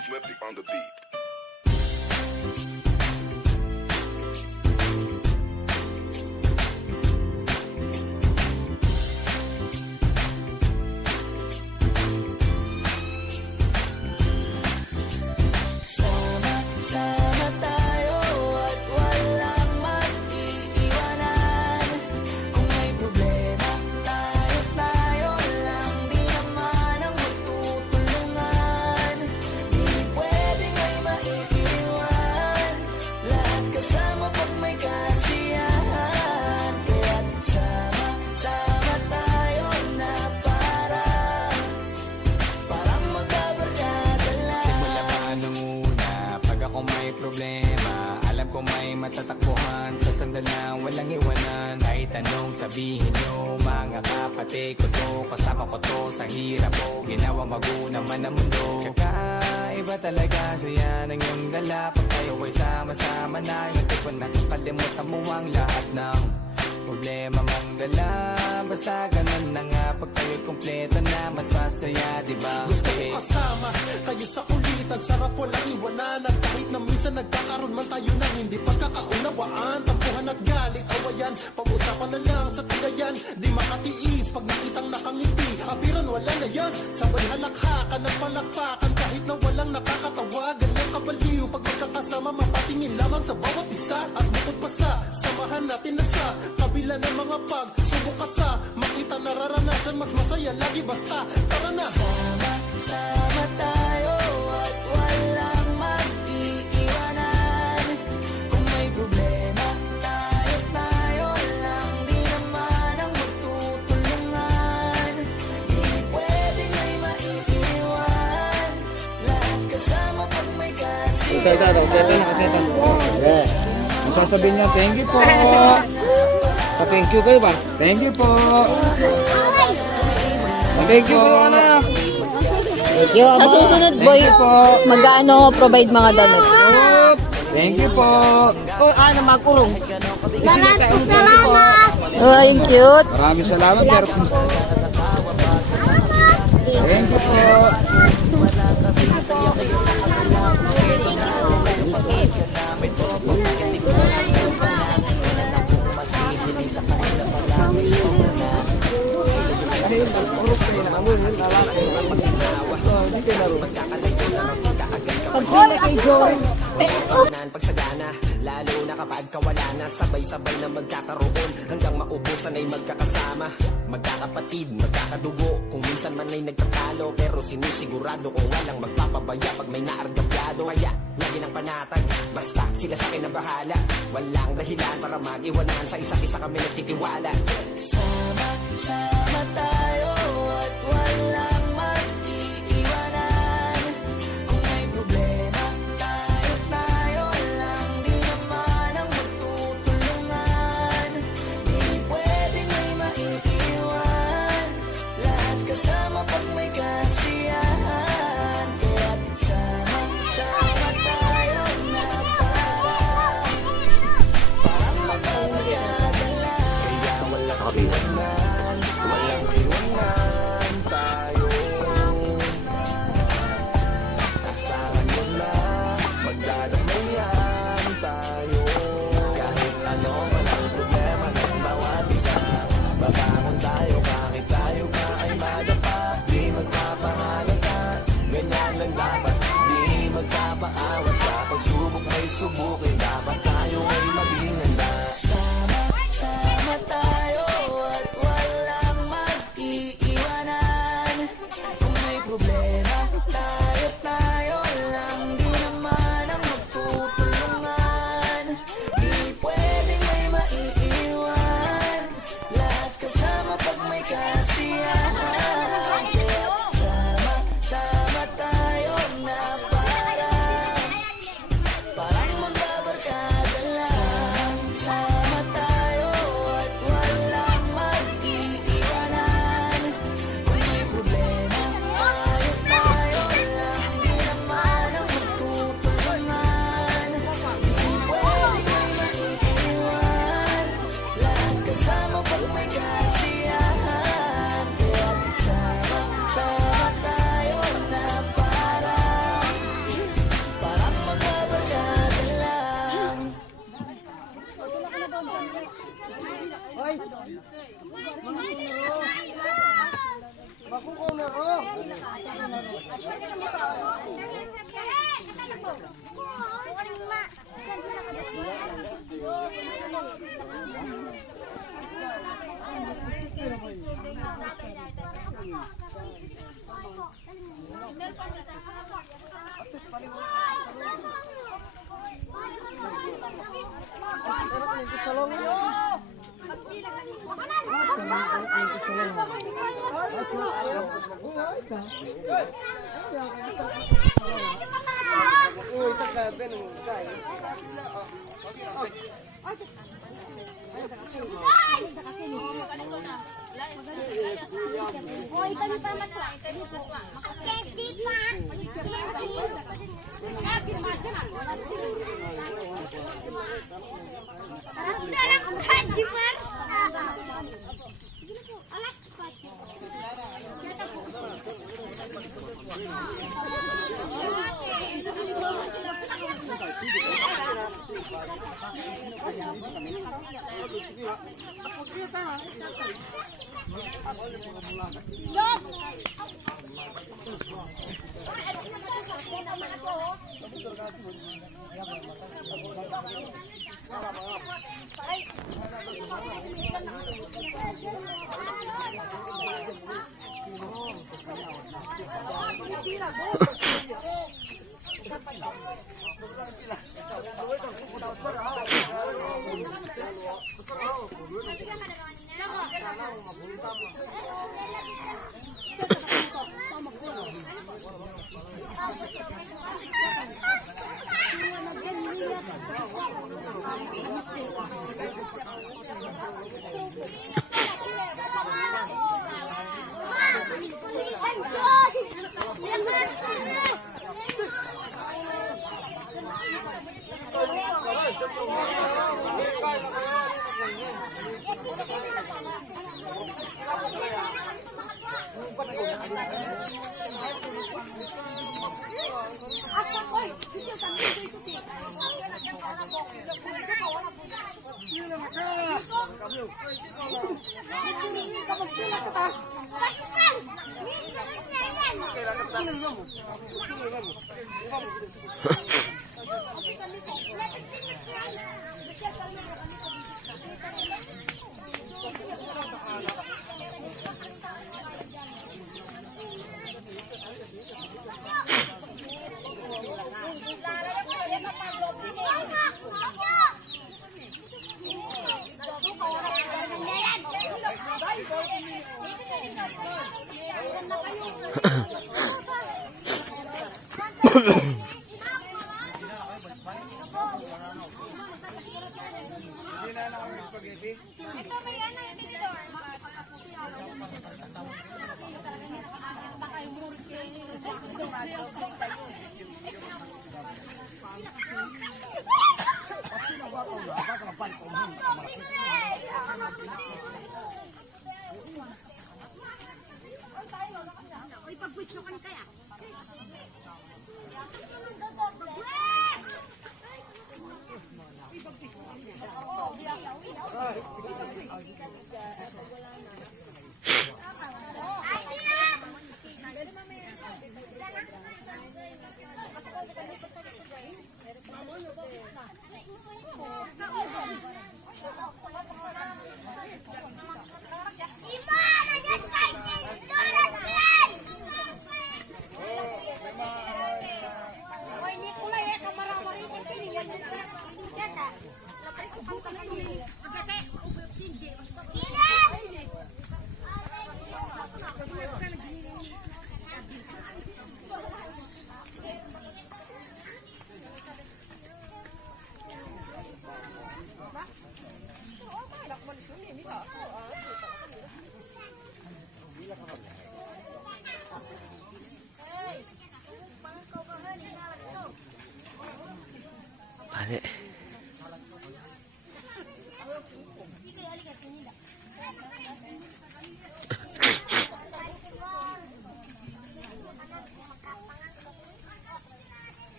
Flippy on the beat. Sama tayo at walang mag-iiwanan. Kung may problema, tayo lang. Di naman ang magtutulungan. Di pwedeng may maiiwan. Lahat kasama pag may kasiyahan. Kaya't sama tayo na para magkabarkada lang. Simula pa nung una, pag ako may problema, alam ko may matatakbuhan. Sa sandalang walang iwanan. Kahit anong sabihin nyo, mga kapatid ko to, kasama ko to sa hirap ko, ginawa magunang man ang mundo. Tsaka iba talaga saya ng iyong dala. Pag tayo ay sama-sama na, yung tipo na kakalimutan mo ang lahat ng problema mong dala. Basta ganun na nga, pag tayo'y kumpleto na, mas masaya, diba? Gusto ko kasama kayo sa kulitan. Sarap walang iwanan. At kahit na minsan nagkakaroon man tayo ng hindi pagkakaunawaan, tampuhan at galit, awayan, pag-usapan na lang sa tagayan. Di makatiis pag nakitang nakangiti, apiran wala na yan. Sabay halakhakan ng palakpakan kahit na walang nakakatawa. Ganyang kabaliw pag magkakasama, mapatingin lamang sa bawat isa. At bukod pa sa samahan natin na sa kabila ng mga pagsubok ka sa makita nararanasan, mas masaya lagi basta tara na. Sama tayo at walang mag-iiwanan. Kung may problema, tayo lang. Di naman ang magtutulungan. Di pwedeng may maiiwan. Lahat kasama pag may kasiyahan. Ang sasabihin niya, thank you po. Pa-thank you kayo ba? Thank you po. Thank you po, anak. Sa susunod, boy, mag-ano, provide mga damit. Thank you po. Makulong. Salamat. Oh, yung cute. Maraming salamat, sir. Thank you po. Pagsagana, lalo na kapag kawala na, sabay-sabay na magkakaroon hanggang maubusan ay magkakasama. Magkakapatid, magkakadugo, kung minsan man ay nagtatalo, pero sinisigurado kung walang magpapabaya pag may naargabyado. Kaya lagi ng panatag, basta sila sa akin ang bahala. Walang dahilan para mag-iwanan, sa isa't isa kami nagtitiwala. Sama tayo at walang mag-iiwanan. Kung may problema, tayo lang. Di naman ang magtutulungan. Di pwedeng may maiiwan. Lahat kasama pag may kasiyahan. Kaya't sama tayo na para magkabarkada lang. Kaya walang iwanan, walang iwanan tayo. Asahan mo na, magdadamayan tayo. Kahit ano man ang problema ng bawat isa, babangon tayo kahit tayo pa ay madapa. Di magpapahalata, ganyan lang dapat. Di magpapaawat sa pagsubok may subukin. Dapat tayo ay maging handa. Sama tayo at walang mag-iiwanan. Kung may problema, tayo lang. Di naman ang magtutulungan. Di pwedeng may maiiwan. Lahat kasama pag may kasiyahan. Kaya sama tayo na para Hoy, kami pa matwa. Kedi pa. Dalam haji par. Alat.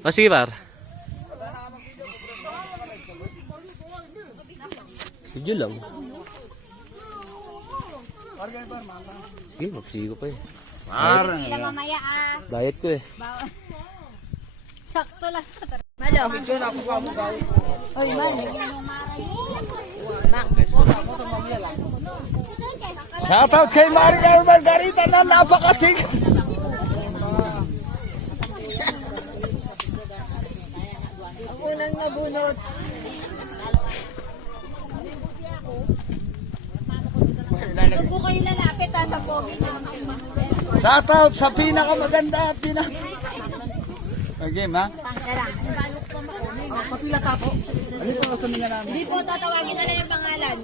O sige par. Video lang. Sige, magsigo pa eh. Sila mamaya ah. Diet ko eh. Sakto lang. Malo. Oy, Mal. Shoutout kay Maria Margarita na napakatig. Ang unang nabunot. Dito po kayo lalapit sa pogi namin. Shoutout sa pinakamaganda, game ha? Hindi po tatawagin na lang yung pangalan.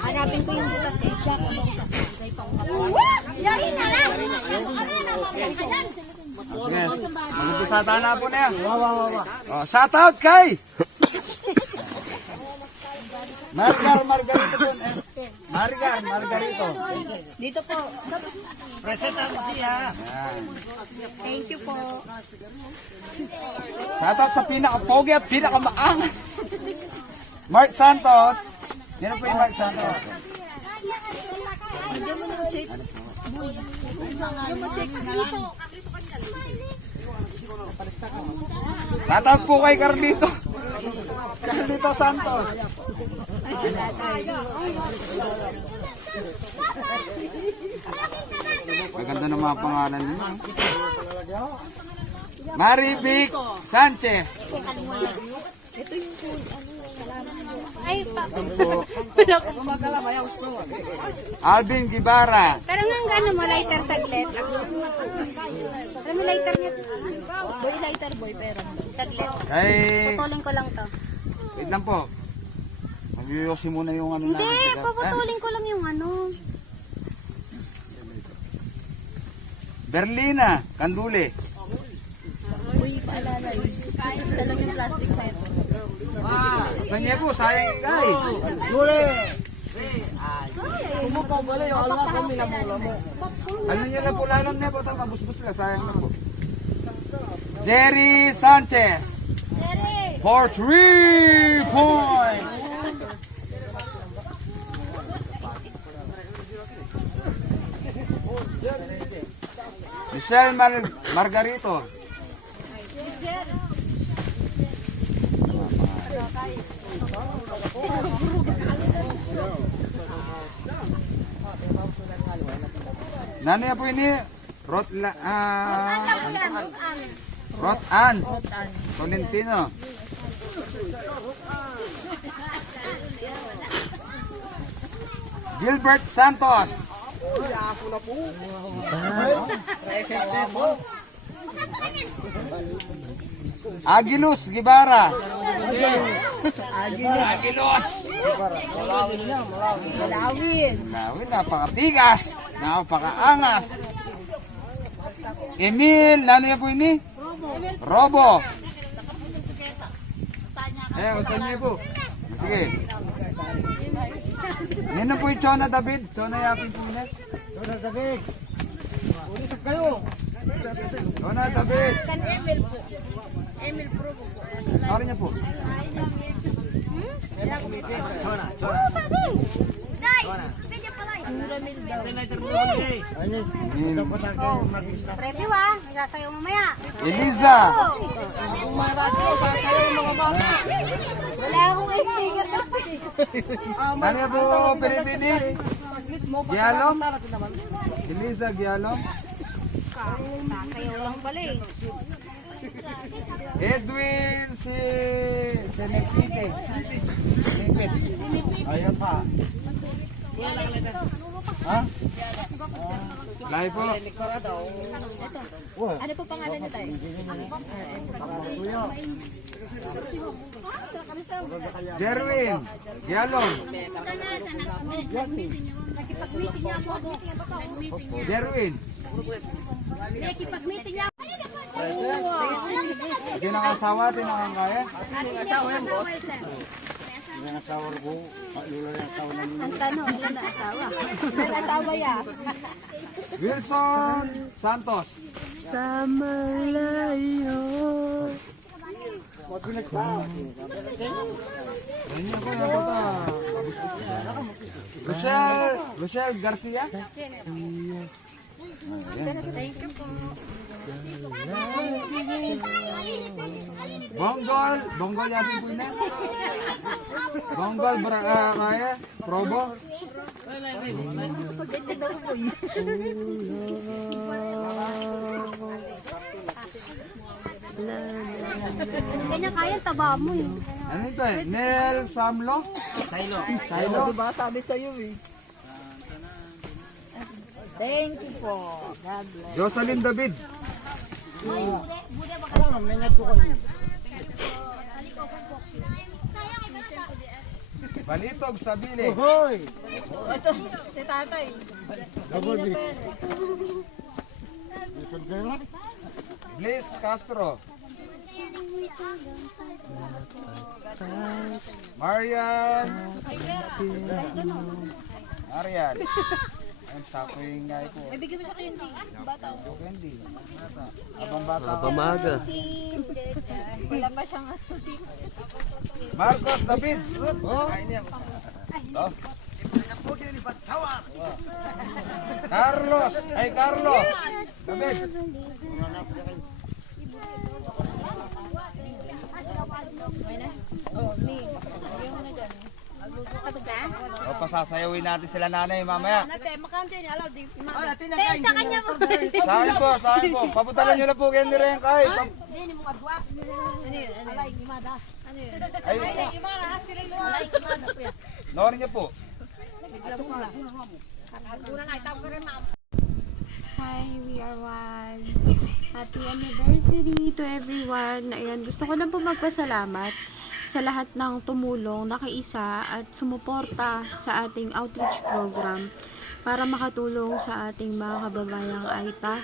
Hanapin ko yung butas eh. Yari na lang. Yes. Mag-umpisa na po na yan. Oh, shoutout kay Margarito po. Margarito. Dito po. Presenta mo siya. Thank you po. Shoutout sa pinaka-pogi at pinaka-maangas. Mark Santos. Yan po yung Mark Santos. Shoutout po kay Carlito. Carlito Santos. Maganda ng mga pangalan nyo. Marivic Sanchez. Ay, Alvin Gibara. pero nga ano mo, lighter saglit. Pero mo lighter niya. Boy, lighter boy, pero saglit. Kay... Putulin ko lang to. Wait lang po. Magyuyosi muna yung ano Hindi, namin. paputulin ko lang yung ano. Berlina, Kanduli. Uy, paalala. Kahit sa lang yung plastic set. Kanya po, sayang ikay. Ano niya na po lalang niya po, mabusbus na, sayang na po. Jerry Sanchez. For 3 points. Michelle Margarito. Nani po ini? Rotan Tolentino. Gilbert Santos. Aguilos Gibara. Aguilos. Malawin. Nawin, napakatigas. Napakaangas. Emil, ano yan po ini? Robo. Usan niyo po. Sige. Yan po yung Chona David. Chona Yapin po ulit. Chona David. Ulisap kayo. Chona David. Kan Emil po. Emil Probo po. Sorry niya po. Chona. Day! Video pala Preview ah. Nagsasayaw mamaya. Eliza. Wala akong speaker kasi. Ano po, Pilipini? Dialog? Eliza. Elisa Gialong. Kakayaw lang pala eh. Edwin Senepite. Ayan pa. Ha? Lai po. Ano po pangalan niyo tayo? Jerwin Gialong. Jerwin. Hindi nakasawa, hindi nakakaya. Ang tanong, ilan na asawa? Ilan asawa ya? Wilson Santos. Sa malayo. Ini ako yung bata. Rochelle Garcia. Thank you po. Bonggol yatin po na. Bonggol kaya, Probo. Ganyan kaya, taba mo eh. Ano ito eh? Nel Samlo? Sailo. Diba sabi sa'yo eh. Thank you po. God bless. Jocelyn David. Balitog Sabili. Ito, si tatay. Bliss Castro. Marian. Ang sako yung ngay ko. Bigyan mo siya candy. Bata. Candy. Abang bata. Pamaga. Wala pa siyang Marcos David. Carlos. Ay Carlo. David. O, pasasayawin natin sila nanay mamaya. Sa kanya mo. Sa akin po. Paputalan nyo na po kayo ni Ren kahit. Ay, norin niyo po. Hi, we are one. Happy anniversary to everyone. Ayan, gusto ko lang po magpasalamat sa lahat ng tumulong, nakiisa at sumuporta sa ating outreach program para makatulong sa ating mga kababayang Aita.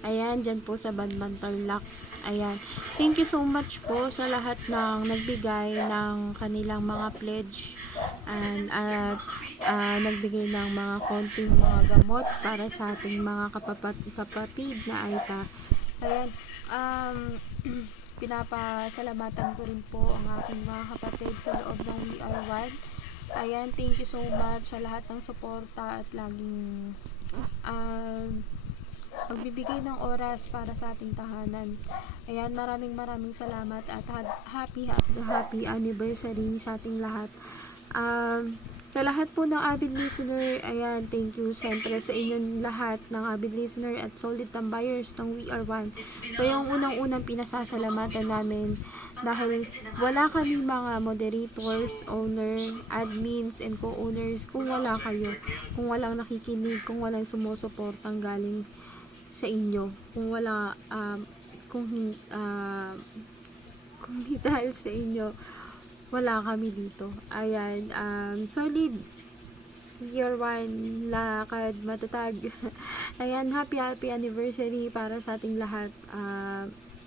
Ayan, dyan po sa Banban Tarlac. Ayan. Thank you so much po sa lahat ng nagbigay ng kanilang mga pledge at nagbigay ng mga konting mga gamot para sa ating mga kapatid na Aita. Ayan. Pinapasalamatan ko rin po ang aking mga kapatid sa loob ng We Are One. Ayan, thank you so much sa lahat ng suporta at laging magbibigay ng oras para sa ating tahanan. Ayan, maraming salamat at happy anniversary sa ating lahat. Sa lahat po ng avid listener, ayan, thank you siyempre sa inyong lahat ng avid listener at solid tambayers ng We Are One. So yung unang-unang pinasasalamatan namin dahil wala kami mga moderators, owner, admins, and co-owners kung wala kayo, kung walang nakikinig, kung walang sumusuportang galing sa inyo, kung wala, kung hindi dahil sa inyo, wala kami dito. Ayan, solid, year one, lakad, matatag. Ayan, happy anniversary para sa ating lahat.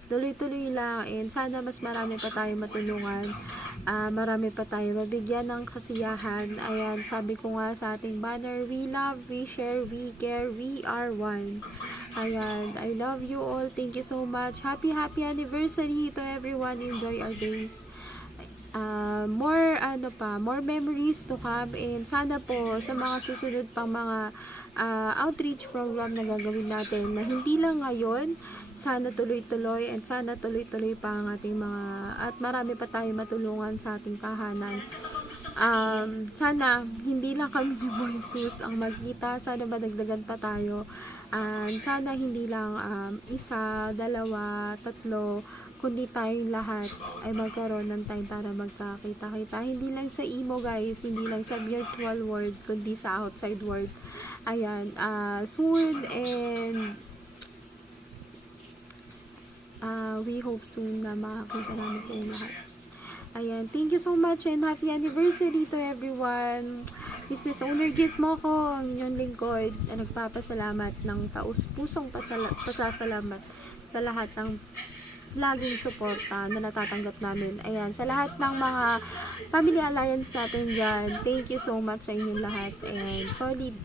Tuloy-tuloy lang, and sana mas marami pa tayo matulungan. Marami pa tayo mabigyan ng kasiyahan. Ayan, sabi ko nga sa ating banner, we love, we share, we care, we are one. Ayan, I love you all. Thank you so much. Happy anniversary to everyone. Enjoy our days. More memories to come, and sana po sa mga susunod pang mga outreach program na gagawin natin na hindi lang ngayon, sana tuloy-tuloy, and sana tuloy-tuloy pa ang ating mga, at marami pa tayo matulungan sa ating tahanan. Sana hindi lang kami ni Boy Sus ang magkita, sana madagdagan pa tayo. Sana hindi lang isa, dalawa, tatlo, kundi tayong lahat ay magkaroon ng time para magkakita-kita. Hindi lang sa imo guys, hindi lang sa virtual world, kundi sa outside world. Ayan, soon, and we hope soon na makakita namin kayong lahat. Ayan, thank you so much and happy anniversary to everyone. Business owner Giz Moko, ang inyong lingkod, na nagpapasalamat ng taus-pusong pasasalamat sa lahat ng laging suporta na natatanggap namin. Ayan, sa lahat ng mga Family Alliance natin dyan, thank you so much sa inyong lahat. And solid.